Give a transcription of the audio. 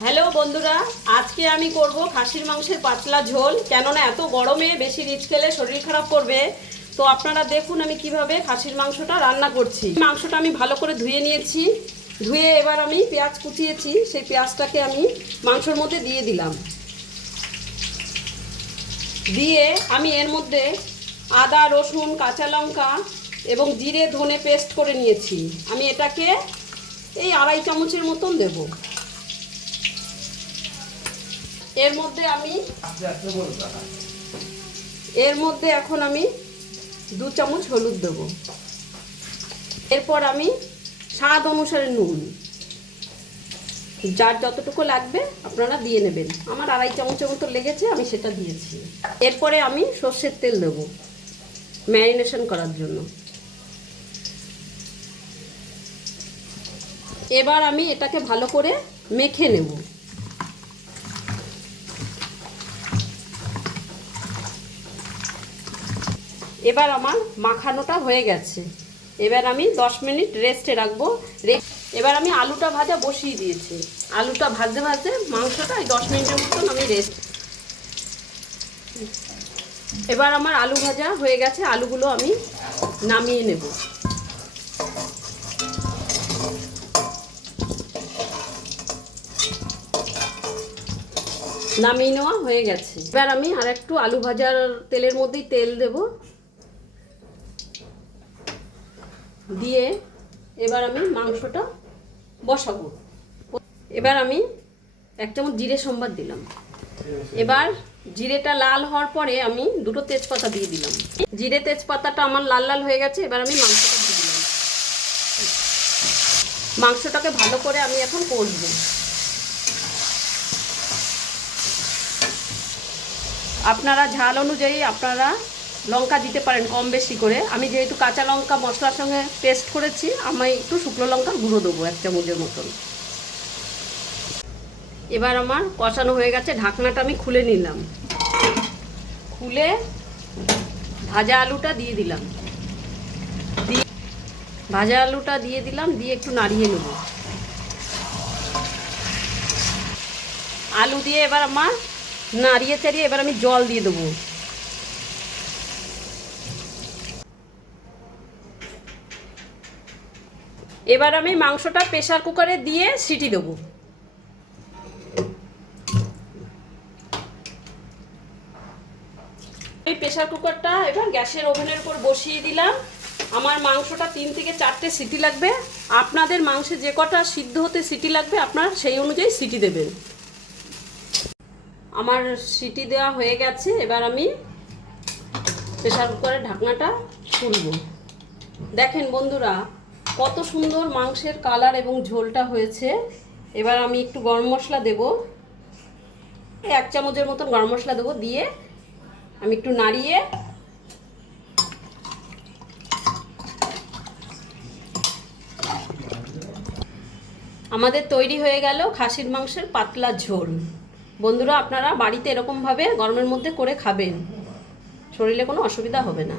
Hello বন্ধুরা, আজকে আমি করব খাসির মাংসের পাতলা ঝোল। কেননা এত গরমে বেশি রিচ খেলে শরীর খারাপ করবে। তো আপনারা দেখুন আমি কিভাবে খাসির মাংসটা রান্না করছি। মাংসটা আমি ভালো করে ধুয়ে নিয়েছি। ধুয়ে এবার আমি পেঁয়াজ কুচিয়েছি, সেই পেঁয়াজটাকে আমি মাংসের মধ্যে দিয়ে দিলাম। দিয়ে আমি এর মধ্যে আদা, রসুন, কাঁচা লঙ্কা এবং জিরে ধনে পেস্ট করে নিয়েছি। আমি এটাকে এই 2.5 চামচের মতন দেবো। এর মধ্যে এখন আমি 2 চামচ হলুদ দেব। এরপর আমি স্বাদ অনুসারে নুন, যার যতটুকু লাগবে আপনারা দিয়ে নেবেন। আমার 2.5 চামচের মতো লেগেছে, আমি সেটা দিয়েছি। এরপরে আমি সর্ষের তেল দেব ম্যারিনেশন করার জন্য। এবার আমি এটাকে ভালো করে মেখে নেব। এবার আমার মাখানোটা হয়ে গেছে। এবার আমি 10 মিনিট রেস্টে রাখবো। এবার আমি আলুটা ভাজা বসিয়ে দিয়েছি। আলুটা ভাজতে ভাজতে মাংসটা 10 মিনিটের মতন আমি রেস্ট। এবার আমার আলু ভাজা হয়ে গেছে, আলুগুলো আমি নামিয়ে নেব। নামিয়ে নেওয়া হয়ে গেছে। এবার আমি আর একটু আলু ভাজার তেলের মধ্যেই তেল দেব। দিয়ে এবার আমি মাংসটা বসাবো। এবার আমি 1 চামচ জিরে সম্বাদ দিলাম। এবার জিরেটা লাল হওয়ার পরে আমি 2টো তেজপাতা দিয়ে দিলাম। জিরে তেজপাতাটা আমার লাল লাল হয়ে গেছে। এবার আমি মাংসটা দিয়ে দিলাম। মাংসটাকে ভালো করে আমি এখন কষবো। আপনারা ঝাল অনুযায়ী আপনারা লঙ্কা দিতে পারেন কম বেশি করে। আমি যেহেতু কাঁচা লঙ্কা মশলার সঙ্গে পেস্ট করেছি, আমি একটু শুকনো লঙ্কার গুঁড়ো দেবো 1 চামচের মতন। এবার আমার কষানো হয়ে গেছে, ঢাকনাটা আমি খুলে নিলাম। খুলে ভাজা আলুটা দিয়ে দিলাম। দিয়ে একটু নাড়িয়ে নেব। আলু দিয়ে এবার আমার নাড়িয়ে চাড়িয়ে এবার আমি জল দিয়ে দেবো। এবার আমি মাংসটা প্রেসার কুকারে দিয়ে সিটি দেবো। এই প্রেসার কুকারটা এবার গ্যাসের ওভেনের উপর বসিয়ে দিলাম। আমার মাংসটা 3 থেকে 4টে সিটি লাগবে। আপনাদের মাংসে যে কটা সিদ্ধ হতে সিটি লাগবে আপনারা সেই অনুযায়ী সিটি দেবেন। আমার সিটি দেওয়া হয়ে গেছে। এবার আমি প্রেসার কুকারের ঢাকনাটা খুলব। দেখেন বন্ধুরা, কত সুন্দর মাংসের কালার এবং ঝোলটা হয়েছে। এবার আমি একটু গরম মশলা দেব, 1 চামচের মতন গরম মশলা দেবো। দিয়ে আমি একটু নাড়িয়ে আমাদের তৈরি হয়ে গেল খাসির মাংসের পাতলা ঝোল। বন্ধুরা, আপনারা বাড়িতে এরকমভাবে গরমের মধ্যে করে খাবেন, শরীরে কোনো অসুবিধা হবে না।